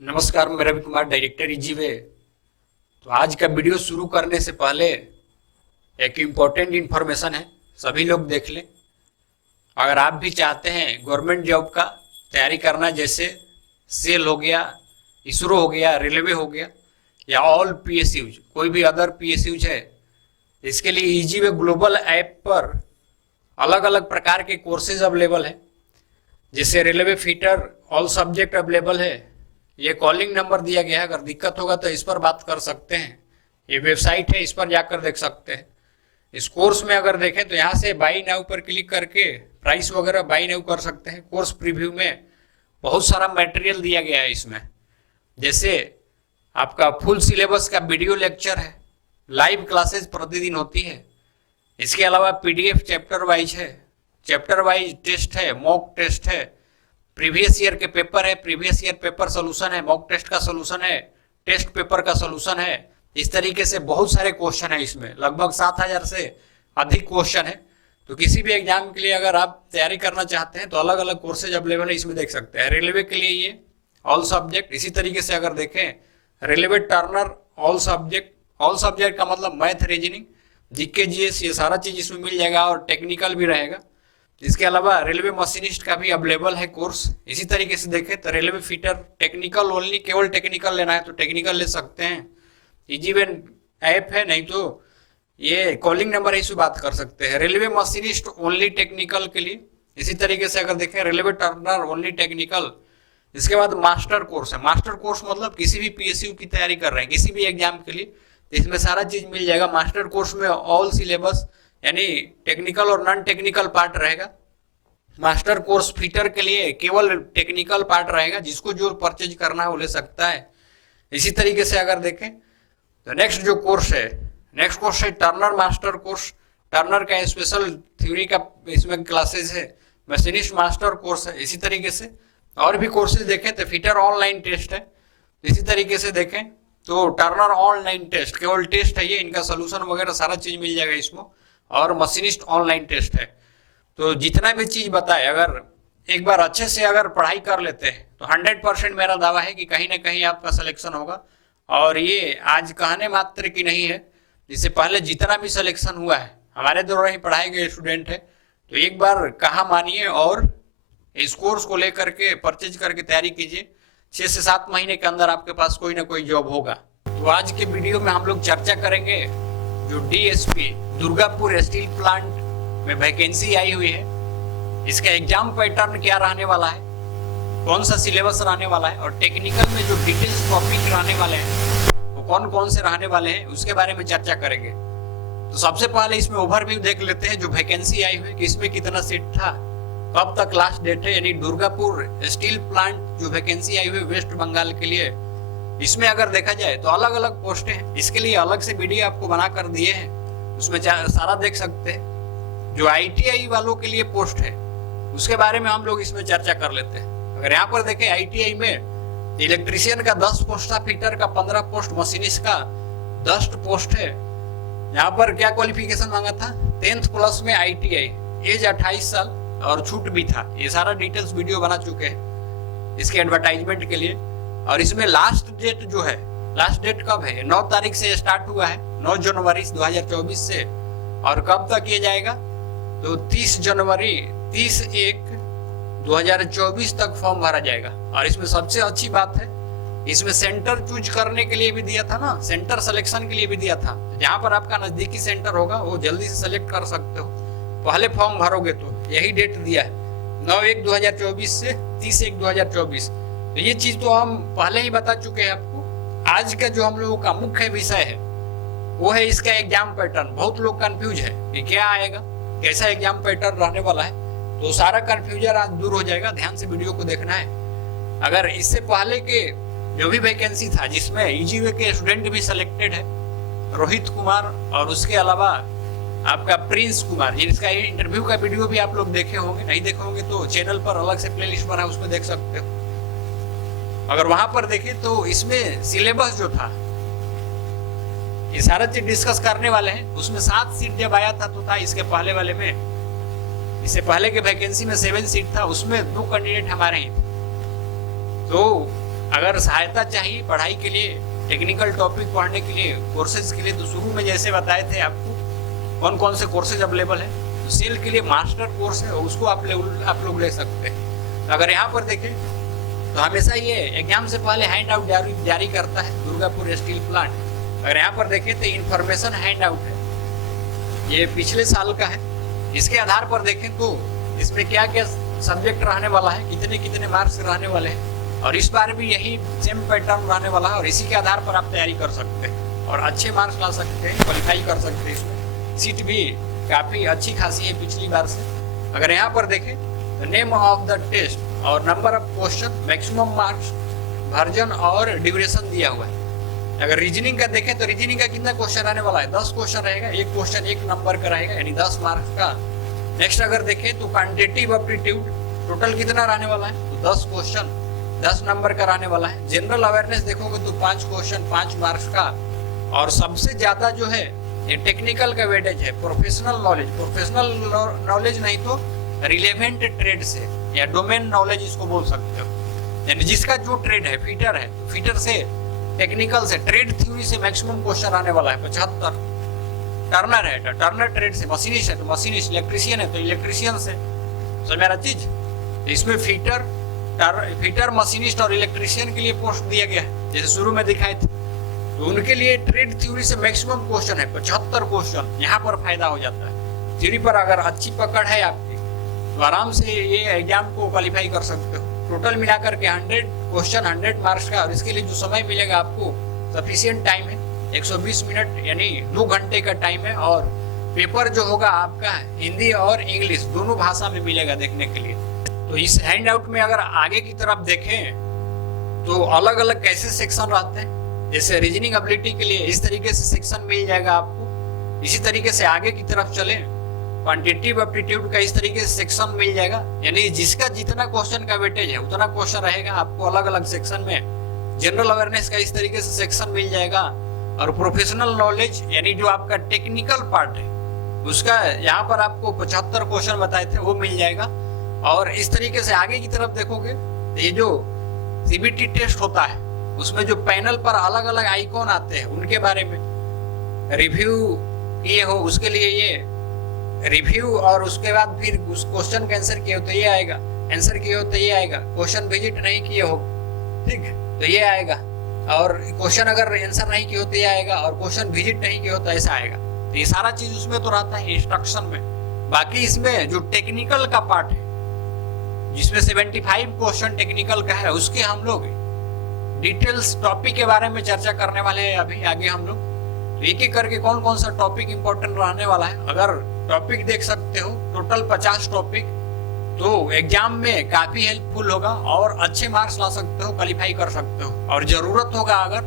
नमस्कार, मैं Ravi Kumar, director Easyway. तो आज का वीडियो शुरू करने से पहले एक इम्पोर्टेंट इन्फॉर्मेशन है, सभी लोग देख लें। अगर आप भी चाहते हैं गवर्नमेंट जॉब का तैयारी करना, जैसे सेल हो गया, इसरो हो गया, रेलवे हो गया, या ऑल पीएसयूज, कोई भी अदर पीएसयूज है, इसके लिए ईजीवे ग्लोबल ऐप पर अलग अलग प्रकार के कोर्सेज अवेलेबल है। जैसे railway fitter all subject available है। ये कॉलिंग नंबर दिया गया है, अगर दिक्कत होगा तो इस पर बात कर सकते हैं। ये वेबसाइट है, इस पर जाकर देख सकते हैं। इस कोर्स में अगर देखें तो यहाँ से बाई नाउ पर क्लिक करके प्राइस वगैरह बाई नाउ कर सकते हैं। कोर्स प्रीव्यू में बहुत सारा मटेरियल दिया गया है इसमें। जैसे आपका फुल सिलेबस का वीडियो लेक्चर है, लाइव क्लासेस प्रतिदिन होती है। इसके अलावा पीडीएफ चैप्टर वाइज है, चैप्टर वाइज टेस्ट है, मॉक टेस्ट है, प्रीवियस ईयर के पेपर है, प्रीवियस ईयर पेपर सोल्यूशन है, मॉक टेस्ट का सोल्यूशन है, टेस्ट पेपर का सोल्यूशन है। इस तरीके से बहुत सारे क्वेश्चन है इसमें, लगभग 7000 से अधिक क्वेश्चन है। तो किसी भी एग्जाम के लिए अगर आप तैयारी करना चाहते हैं तो अलग अलग कोर्सेज अवेलेबल है, इसमें देख सकते हैं। रेलवे के लिए ये ऑल सब्जेक्ट, इसी तरीके से अगर देखें रेलवे टर्नर ऑल सब्जेक्ट का मतलब मैथ, रीजनिंग, जीके, जीएस, ये सारा चीज इसमें मिल जाएगा और टेक्निकल भी रहेगा। इसके अलावा रेलवे मशीनिस्ट का भी अवेलेबल है कोर्स। इसी तरीके से देखें तो रेलवे फिटर टेक्निकल ओनली, केवल टेक्निकल लेना है तो टेक्निकल ले सकते हैं। ईजीवेन ऐप है, नहीं तो ये कॉलिंग नंबर है, इस बात कर सकते हैं। रेलवे मशीनिस्ट ओनली टेक्निकल के लिए। इसी तरीके से अगर देखें रेलवे टर्नर ओनली टेक्निकल। इसके बाद मास्टर कोर्स है। मास्टर कोर्स मतलब किसी भी पीएसयू की तैयारी कर रहे हैं, किसी भी एग्जाम के लिए, इसमें सारा चीज मिल जाएगा। मास्टर कोर्स में ऑल सिलेबस यानी टेक्निकल और नॉन टेक्निकल पार्ट रहेगा। मास्टर कोर्स फिटर के लिए केवल टेक्निकल पार्ट रहेगा, जिसको जो परचेज करना है वो ले सकता है। इसी तरीके से अगर देखें तो नेक्स्ट कोर्स है टर्नर मास्टर कोर्स। टर्नर का स्पेशल थ्योरी का इसमें क्लासेस है। मशीनिस्ट मास्टर कोर्स है। इसी तरीके से और भी कोर्सेज देखें तो फिटर ऑनलाइन टेस्ट है। इसी तरीके से देखें तो टर्नर ऑनलाइन टेस्ट, केवल टेस्ट है ये, इनका सोल्यूशन वगैरह सारा चीज मिल जाएगा इसमें। और मशीनिस्ट ऑनलाइन टेस्ट है। तो जितना भी चीज बताए, अगर एक बार अच्छे से अगर पढ़ाई कर लेते हैं तो 100% मेरा दावा है कि कहीं ना कहीं आपका सिलेक्शन होगा। और ये आज कहने मात्र की नहीं है, जिससे पहले जितना भी सिलेक्शन हुआ है हमारे द्वारा ही पढ़ाए गए स्टूडेंट है। तो एक बार कहा मानिए और इस कोर्स को लेकर के परचेज करके तैयारी कीजिए। 6 से 7 महीने के अंदर आपके पास कोई ना कोई जॉब होगा। तो आज के वीडियो में हम लोग चर्चा करेंगे जो डीएसपी दुर्गापुर स्टील प्लांट में वैकेंसी आई हुई है, इसका एग्जाम पैटर्न क्या रहने वाला है, कौन सा सिलेबस रहने वाला है, और टेक्निकल में जो डिटेल्स टॉपिक रहने वाले हैं वो कौन कौन से रहने वाले हैं, उसके बारे में चर्चा करेंगे। तो सबसे पहले इसमें ओवरव्यू देख लेते हैं जो वैकेंसी आई हुई, कि इसमें कितना सीट था, कब तक लास्ट डेट है। यानी दुर्गापुर स्टील प्लांट जो वैकेंसी आई हुई वेस्ट बंगाल के लिए, इसमें अगर देखा जाए तो अलग अलग पोस्टें हैं। इसके लिए अलग से वीडियो आपको बना कर दिए हैं, उसमें सारा देख सकते हैं। जो आईटीआई वालों के लिए पोस्ट है उसके बारे में हम लोग इसमें चर्चा कर लेते हैं। अगर यहाँ पर देखें आईटीआई में इलेक्ट्रीशियन का 10 पोस्ट था, फिटर का 15 पोस्ट, मशीनिस्ट का 10 पोस्ट है। यहाँ पर क्या क्वालिफिकेशन मांगा था, 10th प्लस में आईटीआई, एज 28 साल और छूट भी था। ये सारा डिटेल्स वीडियो बना चुके हैं इसके एडवर्टाइजमेंट के लिए। और इसमें लास्ट डेट जो है, लास्ट डेट कब है, 9 तारीख से स्टार्ट हुआ है, 9 जनवरी 2024 से, और कब तक ये जाएगा तो 30 जनवरी 30/1/2024 तक फॉर्म भरा जाएगा। और इसमें सबसे अच्छी बात है, इसमें सेंटर चूज करने के लिए भी दिया था ना, सेंटर सिलेक्शन के लिए भी दिया था। जहां पर आपका नजदीकी सेंटर होगा वो जल्दी से सेलेक्ट कर सकते हो। पहले फॉर्म भरोगे तो यही डेट दिया है, 9/1/2024 से 30/1/2024। तो ये चीज तो हम पहले ही बता चुके हैं आपको। आज का जो हम लोगों का मुख्य विषय है वो है इसका एग्जाम पैटर्न। बहुत लोग कंफ्यूज है कि क्या आएगा, कैसा एग्जाम पैटर्न रहने वाला है, तो सारा कंफ्यूजन आज दूर हो जाएगा। ध्यान से वीडियो को देखना है। अगर इससे पहले के जो भी वैकेंसी था जिसमें ईजीवे के स्टूडेंट भी सिलेक्टेड है, रोहित कुमार और उसके अलावा आपका प्रिंस कुमार, जिसका इंटरव्यू का वीडियो भी आप लोग देखे होंगे, नहीं देखे होंगे तो चैनल पर अलग से प्लेलिस्ट बना है, उसमें देख सकते हो। अगर वहां पर देखें तो इसमें सिलेबस जो था, ये सारा चीज डिस्कस करने वाले हैं। उसमें 7 सीट जब आया था तो था इसके पहले वाले में, इससे पहले के वैकेंसी में 7 सीट था, उसमें 2 कैंडिडेट हमारे ही थे। तो अगर सहायता चाहिए पढ़ाई के लिए, टेक्निकल टॉपिक पढ़ने के लिए, कोर्सेज के लिए, तो शुरू में जैसे बताए थे आपको कौन कौन से कोर्सेज अवेलेबल है। तो सेल के लिए मास्टर कोर्स है, उसको आप लोग ले सकते हैं। अगर यहाँ पर देखें तो हमेशा ये एग्जाम से पहले हैंड आउट जारी करता है दुर्गापुर स्टील प्लांट। अगर यहाँ पर देखें तो इंफॉर्मेशन हैंड आउट है, ये पिछले साल का है। इसके आधार पर देखें तो इसमें क्या क्या सब्जेक्ट रहने वाला है, कितने कितने मार्क्स रहने वाले हैं, और इस बार भी यही सेम पैटर्न रहने वाला है। और इसी के आधार पर आप तैयारी कर सकते हैं और अच्छे मार्क्स ला सकते हैं, क्वालिफाई कर सकते हैं। इसमें सीट भी काफ़ी अच्छी खासी है पिछली बार से। अगर यहाँ पर देखें तो नेम ऑफ द टेस्ट और number of question, maximum marks, version और ड्यूरेशन दिया हुआ है। अगर रीजनिंग का देखें तो रीजनिंग का कितना क्वेश्चन आने वाला है, 10 क्वेश्चन रहेगा। एक क्वेश्चन 1 नंबर का रहेगा, यानी 10 मार्क्स का। नेक्स्ट अगर देखें तो क्वांटिटेटिव एप्टीट्यूड टोटल कितना रहने वाला है, तो 10 क्वेश्चन 10 नंबर का रहने वाला है। जनरल अवेयरनेस देखोगे तो 5 क्वेश्चन 5 मार्क्स का। और सबसे ज्यादा जो है ये टेक्निकल का वेटेज है। प्रोफेशनल नॉलेज नहीं तो रिलेवेंट ट्रेड से या डोमेन नॉलेज इसको बोल सकते हो, यानी जिसका जो ट्रेड है, फीटर है, फीटर से, टेक्निकल से, ट्रेड थ्योरी से मैक्सिमम क्वेश्चन आने वाला है 75। टर्नर है तो टर्नर ट्रेड से, मशीनिस्ट है तो मशीनिस्ट, इलेक्ट्रिशियन है तो इलेक्ट्रिशियन से। समझ में चीज, इसमें फीटर, मशीनिस्ट और इलेक्ट्रिशियन के लिए पोस्ट दिया गया है, जैसे शुरू में दिखाए थे। तो उनके लिए ट्रेड थ्योरी से मैक्सिमम क्वेश्चन है 75 क्वेश्चन, यहाँ पर फायदा हो जाता है। थ्योरी पर अगर अच्छी पकड़ है आपकी तो आराम से ये एग्जाम को क्वालिफाई कर सकते हो। टोटल मिलाकर के 100 क्वेश्चन 100 मार्क्स का, और इसके लिए जो समय मिलेगा आपको सफिशिएंट टाइम है, 120 मिनट यानी 2 घंटे का टाइम है। और पेपर जो होगा आपका हिंदी और इंग्लिश दोनों भाषा में मिलेगा देखने के लिए। तो इस हैंड आउट में अगर आगे की तरफ देखें तो अलग अलग कैसे सेक्शन रहते हैं। जैसे रीजनिंग एबिलिटी के लिए इस तरीके से सेक्शन मिल जाएगा आपको। इसी तरीके से आगे की तरफ चले, क्वांटिटेटिव एप्टीट्यूड का इस तरीके से सेक्शन मिल जाएगा, यानी जिसका जितना क्वेश्चन का वेटेज है उतना क्वेश्चन रहेगा आपको अलग अलग सेक्शन में। जनरल अवेयरनेस का इस तरीके से सेक्शन मिल जाएगा। और प्रोफेशनल नॉलेज यानी जो आपका टेक्निकल पार्ट है उसका यहाँ पर आपको 75 क्वेश्चन बताए थे वो मिल जाएगा। और इस तरीके से आगे की तरफ देखोगे ये जो सीबीटी टेस्ट होता है उसमें जो पैनल पर अलग अलग आइकॉन आते हैं उनके बारे में रिव्यू किए हो, उसके लिए ये रिव्यू, और उसके बाद फिर उस क्वेश्चन का आंसर किए हो तो ये आएगा, आंसर किए हो तो ये आएगा, क्वेश्चन विजिट नहीं किए हो ठीक तो ये आएगा, और क्वेश्चन अगर आंसर नहीं किए हो तो ये आएगा, और क्वेश्चन विजिट नहीं किए हो तो ऐसा आएगा। तो ये सारा चीज उसमें तो रहता है इंस्ट्रक्शन में। बाकी इसमें जो टेक्निकल का पार्ट है जिसमें 75 क्वेश्चन टेक्निकल का है, उसके हम लोग डिटेल्स टॉपिक के बारे में चर्चा करने वाले हैं अभी आगे हम लोग। तो एक एक करके कौन कौन सा टॉपिक इंपॉर्टेंट रहने वाला है, अगर टॉपिक देख सकते हो टोटल 50 टॉपिक, तो एग्जाम में काफी हेल्पफुल होगा और अच्छे मार्क्स ला सकते हो, क्वालिफाई कर सकते हो। और जरूरत होगा अगर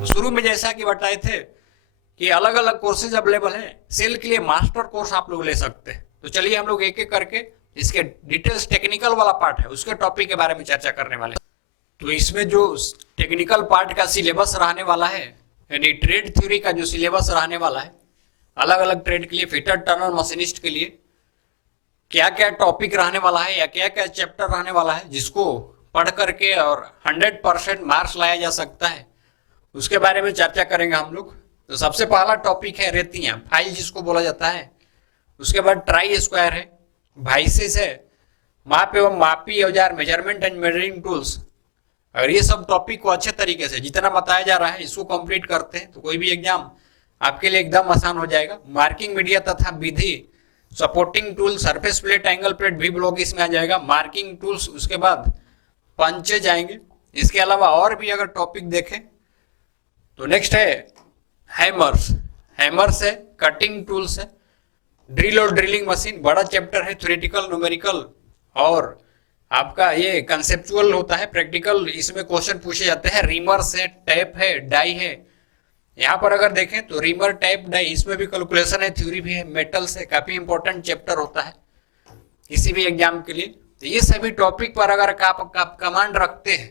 तो शुरू में जैसा कि बताए थे कि अलग अलग कोर्सेज अवेलेबल है, सेल के लिए मास्टर कोर्स आप लोग ले सकते हैं। तो चलिए हम लोग एक एक करके इसके डिटेल्स टेक्निकल वाला पार्ट है उसके टॉपिक के बारे में चर्चा करने वाले। तो इसमें जो टेक्निकल पार्ट का सिलेबस रहने वाला है, यानी ट्रेड थ्योरी का जो सिलेबस रहने वाला है, अलग अलग ट्रेड के लिए, फिटर, टर्नर, मशीनिस्ट के लिए क्या क्या टॉपिक रहने वाला है या क्या क्या चैप्टर रहने वाला है जिसको पढ़ करके और 100% मार्क्स लाया जा सकता है, उसके बारे में चर्चा करेंगे हम लोग। तो सबसे पहला टॉपिक है रेतियां, फाइल जिसको बोला जाता है। उसके बाद ट्राई स्क्वायर है, वाइसेस है, माप एवं मापी औजार, मेजरमेंट एंड मेजरिंग टूल्स। अगर ये सब टॉपिक को अच्छे तरीके से जितना बताया जा रहा है इसको कंप्लीट करते हैं तो कोई भी एग्जाम आपके लिए एकदम आसान हो जाएगा। मार्किंग मीडिया तथा विधि, supporting tool, surface plate, angle plate, V block इसमें आ जाएगा। मार्किंग टूल्स, उसके बाद पंचेज आएंगे। इसके अलावा और भी अगर टॉपिक देखें तो नेक्स्ट है हैमर्स, हैमर्स है, कटिंग टूल्स है, ड्रिल और ड्रिलिंग मशीन, बड़ा चैप्टर है, थ्योरेटिकल, न्यूमेरिकल और आपका ये कंसेप्चुअल होता है, प्रैक्टिकल इसमें क्वेश्चन पूछे जाते हैं। रीमर्स है, टैप है, डाई है। यहाँ पर अगर देखें तो रीमर, टैप, डाई इसमें भी कैलकुलेशन है, थ्योरी भी है, मेटल्स है, काफी इंपॉर्टेंट चैप्टर होता है किसी भी एग्जाम के लिए। तो ये सभी टॉपिक पर अगर आप कमांड रखते हैं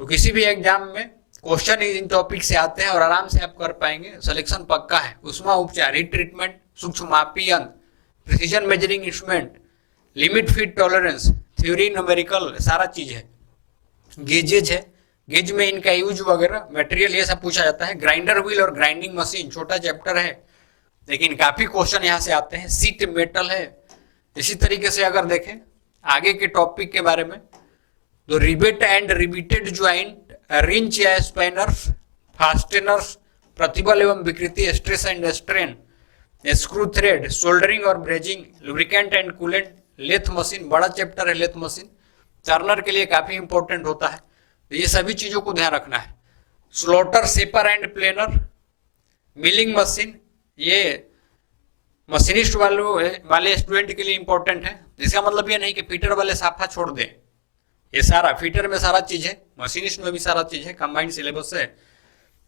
तो किसी भी एग्जाम में क्वेश्चन इन टॉपिक से आते हैं और आराम से आप कर पाएंगे, सिलेक्शन पक्का है। उष्मा उपचार, हीट ट्रीटमेंट, सूक्ष्म मापी यंत्र, precision measuring instrument, limit feed tolerance, theory, numerical, सारा चीज है। गेजेज है, गेज में इनका यूज वगैरह, मटेरियल, ये सब पूछा जाता है। ग्राइंडर व्हील और ग्राइंडिंग मशीन छोटा चैप्टर है, लेकिन काफी क्वेश्चन यहाँ से आते हैं। सीट मेटल है। इसी तरीके से अगर देखें आगे के टॉपिक के बारे में, तो rivet and riveted joint, wrench या स्पैनर्स, फास्टेनर्स, प्रतिबल एवं विकृति, stress and strain, screw thread, soldering और brazing, lubricant and coolant, lathe machine, बड़ा चैप्टर है लेथ मशीन, टर्नर के लिए काफी इंपॉर्टेंट होता है। तो ये सभी चीजों को ध्यान रखना है। Slaughter, shaper and planar, milling machine, ये मशीनिस्ट वाले स्टूडेंट के लिए इंपॉर्टेंट है। इसका मतलब ये नहीं कि फीटर वाले साफा छोड़ दें, ये सारा फीटर में सारा चीज है, मशीनिस्ट में भी सारा चीज है, कंबाइंड सिलेबस है।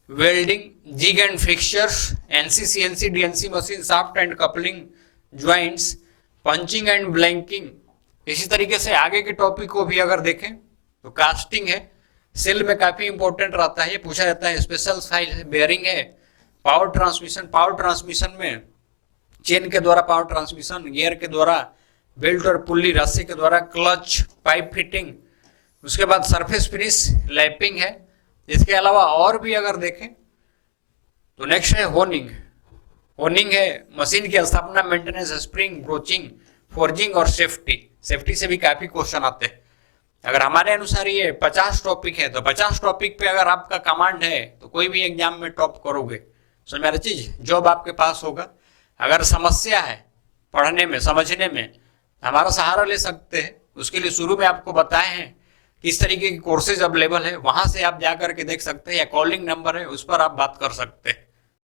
Welding, jig and fixtures, NC, CNC, DNC machine, shaft and coupling joints, punching and blanking. इसी तरीके से आगे के टॉपिक को भी अगर देखें तो कास्टिंग है, सेल में काफी इंपॉर्टेंट रहता है, ये पूछा जाता है। स्पेशल साइज है, बेयरिंग है, पावर ट्रांसमिशन, पावर ट्रांसमिशन में चेन के द्वारा पावर ट्रांसमिशन, गियर के द्वारा, बेल्ट और पुल्ली, रस्सी के द्वारा, क्लच, पाइप फिटिंग। उसके बाद सरफेस फिनिश, लैपिंग है। इसके अलावा और भी अगर देखें तो नेक्स्ट है होनिंग। होनिंग है मशीन की स्थापना, मेंटेनेंस, स्प्रिंग, ब्रोचिंग, फोर्जिंग और सेफ्टी। सेफ्टी से भी काफी क्वेश्चन आते हैं। अगर हमारे अनुसार ये 50 टॉपिक है, तो 50 टॉपिक पे अगर आपका कमांड है तो कोई भी एग्जाम में टॉप करोगे। समझ में आ रही चीज, जॉब आपके पास होगा। अगर समस्या है पढ़ने में, समझने में, हमारा सहारा ले सकते हैं। उसके लिए शुरू में आपको बताए हैं किस तरीके की कोर्सेज अवेलेबल है, वहां से आप जा करके देख सकते हैं, या कॉलिंग नंबर है उस पर आप बात कर सकते हैं।